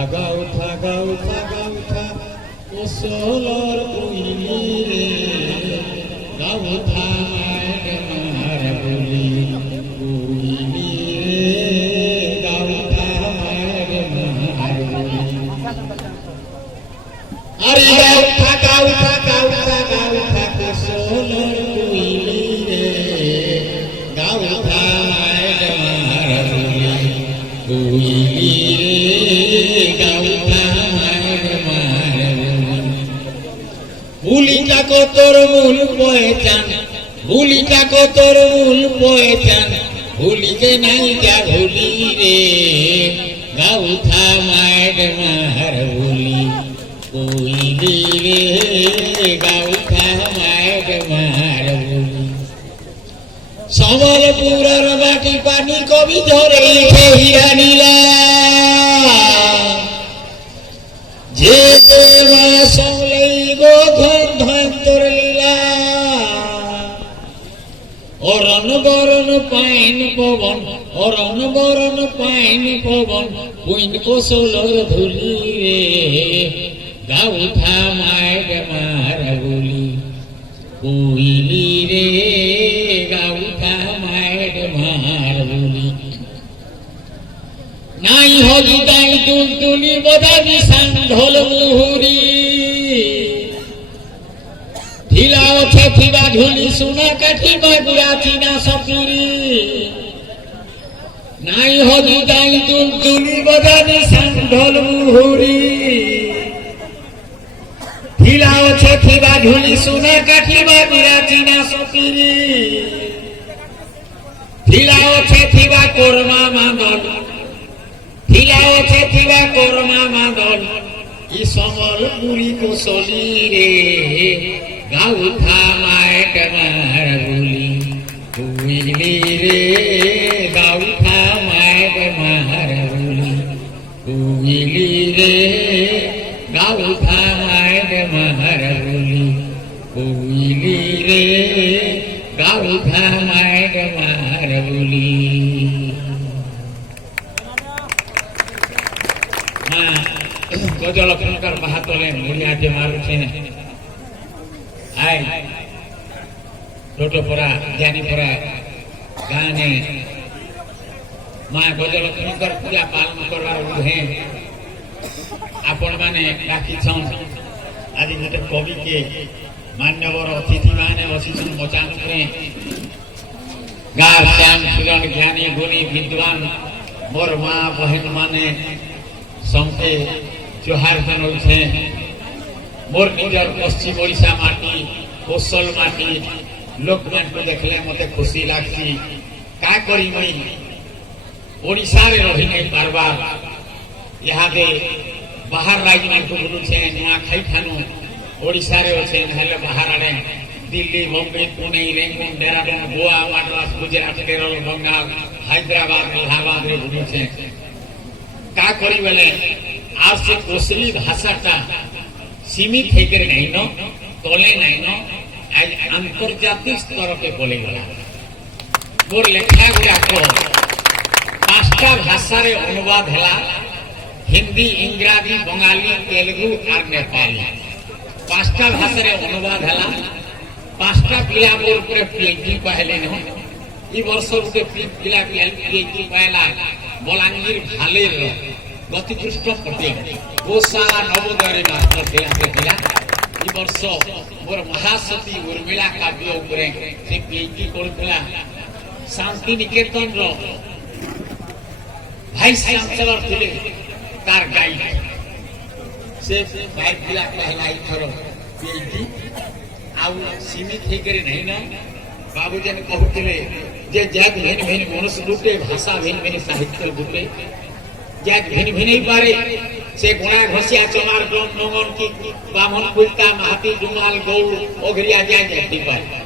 উঠা কোসলর কুইলি রে গা উঠা মার বলি কুইলি রে গা উঠা মার বলি আরে গা উঠা কোসলর কুইলি রে গা উঠা মার বলি কুইলি ভুলিটা কতর মূল পয়চান ভুলিটা কতর মূল পয়চান ভুলিকে নাই যা ভুলি রে গা উঠা মায়ের মার ভুলি কইলি রে গা উঠা মায়ের মার ভুলি সম্বলপুরের বাটি পানি কবি ধরে হিরা নীলা যে দেবা সংলেব ধন ধন তোর লীলা অরণ বরণ পাইন পবন অরণ বরণ পাইন পবন কুইন কোসলর ধুলি রে গা উঠা মায়ের মার বলি কুইলি রে গা উঠা মায়ের মার বলি নাই হলি দাই দুলদুলি বদানি সান ঢোল মুহুরি ঢিলা ওঠে থিবা ঝুলি সোনা কাঠি বাগুড়া চিনা সপুরি নাই হলি দাই দুলদুলি বদানি সান ঢোল মুহুরি ঢিলা ওঠে থিবা ঝুলি সোনা কাঠি বাগুড়া চিনা সপুরি ঢিলা ওঠে থিবা কোরমা মাদল ঢিলা ওঠে থিবা কোরমা মাদল ই সম্বলপুরি কোসলি রে গা উঠা মায়ের মার বলি কুইলি রে গা উঠা মায়ের মার বলি কুইলি রে গা উঠা মায়ের মার বলি কুইলি রে গা উঠা মায়ের মার বলি গজলক্ষণকার বাহাতলে মুড়িয়াটে মারুছে আই টোটো পড়া জ্ঞানী পড়া গানে মা গজলক্ষণকার পূজা পালন করবার উহে আপন মানে ডাকিছন আজ গোটে কবিকে মান্যবর অতিথি মানে বসিছন মচান উপরে গার শ্যাম সুরন জ্ঞানী গুণী বিদ্বান মোর মা বহেন মানে संगे जोहार जनाऊे मोर निजर पश्चिम ओडिशा माटी कोसल माटी लोक मान को देखले मते खुशी लागसी का करी मई ओडिशा रे रही नहीं पारबार यहाँ दे बाहर राज्य में को बुलुछे नुआ खाई खानु ओडिशा रे ओछे नहले बाहर आड़े दिल्ली बॉम्बे पुणे रेंगुन देहरादून गोवा मद्रास गुजरात केरल बंगाल हैदराबाद इलाहाबाद रे बुलुछे का करी बेले आज से कोसली भाषाटा सीमित होकर नहीं न तले नहीं न आज अंतर्जातिक स्तर पे बोले गला मोर लेखा गुड़ाक पांचटा भाषा रे अनुवाद हैला हिंदी इंग्राजी बंगाली तेलुगु और नेपाली पांचटा भाषा रे अनुवाद हैला पांचटा पिला मोर पूरे पीएचडी पहले न ई वर्ष के पिला पीएचडी पहला बलांगीर भालेर गतिकृष्ट पटेल बहुत सारा नवोदय मास्टर दिला ई वर्ष मोर महासती उर्मिला काव्य उपरे से पीएचडी करथिला शांति निकेतन रो वाइस चांसलर थिले तार गाइड से भाई पिला पहला इथर पीएचडी आउ सीमित हेकरे नहीं ना बाबूजन कहथिले जे जग भिन्न भिन्न मनुष्य रूपे भाषा भिन्न भिन्न साहित्य रूपे जग भिन्न भिन्न ही पारे से गुणा घसिया चमार ब्रह्म नंगन की बामन कुलता महाती डुंगाल गौड़ ओघरिया जग ही पारे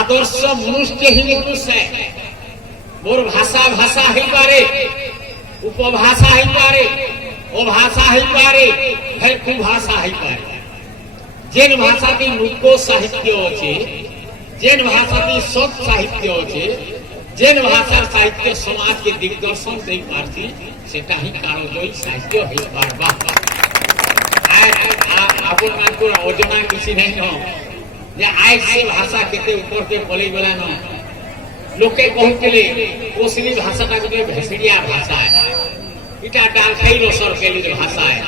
आदर्श मनुष्य ही मनुष्य है मोर भाषा भाषा ही पारे उपभाषा ही पारे ओ भाषा ही पारे है कुभाषा ही पारे जेन भाषा की नुको साहित्य अछि जेन भाषा की सत साहित्य अछि जेन भाषा साहित्य समाज के दिग्दर्शन दे पारती सेटा ही कालजयी साहित्य हो पारबा आपन मानकर अजना किसी नहीं न जे आज से भाषा केते ऊपर के पलि गला न लोके कहते कोसली भाषाटा गोटे भेसिड़िया भाषा है इटा डालखाई रसर केली भाषा है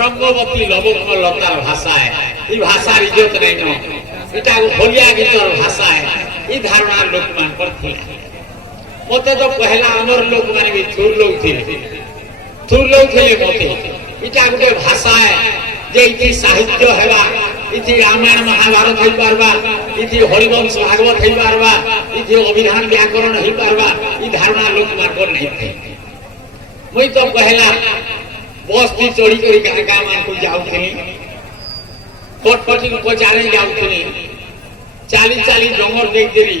रंगवती लबक लतार भाषा है ई भाषा इज्जत नहीं न इटा होलिया गीतर भाषा है ई धारणा लोक मान पर थी मते तो पहला अमर लोक माने भी थूर लोग थे मते इटा गोटे भाषा है जे इति साहित्य हेबा इति रामायण महाभारत हो पारबा इति हरिवंश भागवत हो पारबा इति अभिधान व्याकरण हो पारबा ई धारणा लोक मान पर नहीं थे मुई तो पहला बस भी चोरी करी गाँव मान को जाऊथी कोटपटी पचारे जाऊथी 40 जंगल देख देली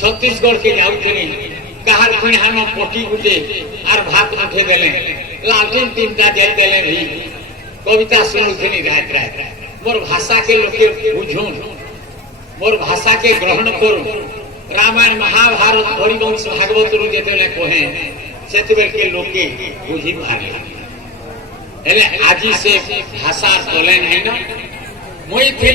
छत्तीसगढ़ के जाऊथी कहार खिहान पटी गुटे आर भात उठे देले लालटेन 3टा जल देले भी कविता सुनुथी रात मोर भाषा के लोके बुझुन मोर भाषा के ग्रहण करू रामायण महाभारत हरिवंश भागवत रु जेतेले कहे सेतबे के लोके बुझी पारे हेले आजी से भाषा चले नहीं ना मुई थी